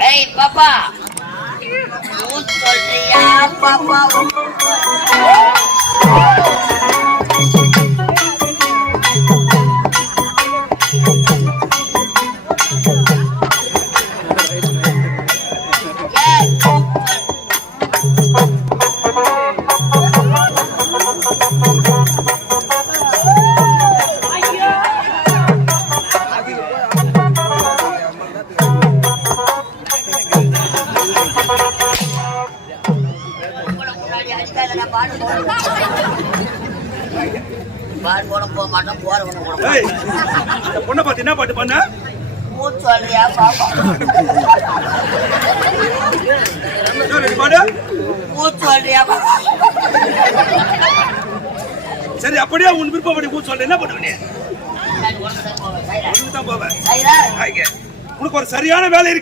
ஏய் பாப்பா சொல்றியா பாப்பா பொண்ணை பார்த்து என்ன பாட்டு பண்ண சரி அப்படியே உன் விருப்பப்படி கூ சொல்ற என்ன பண்ணுவ போவேன் உனக்கு ஒரு சரியான வேலை இருக்கு.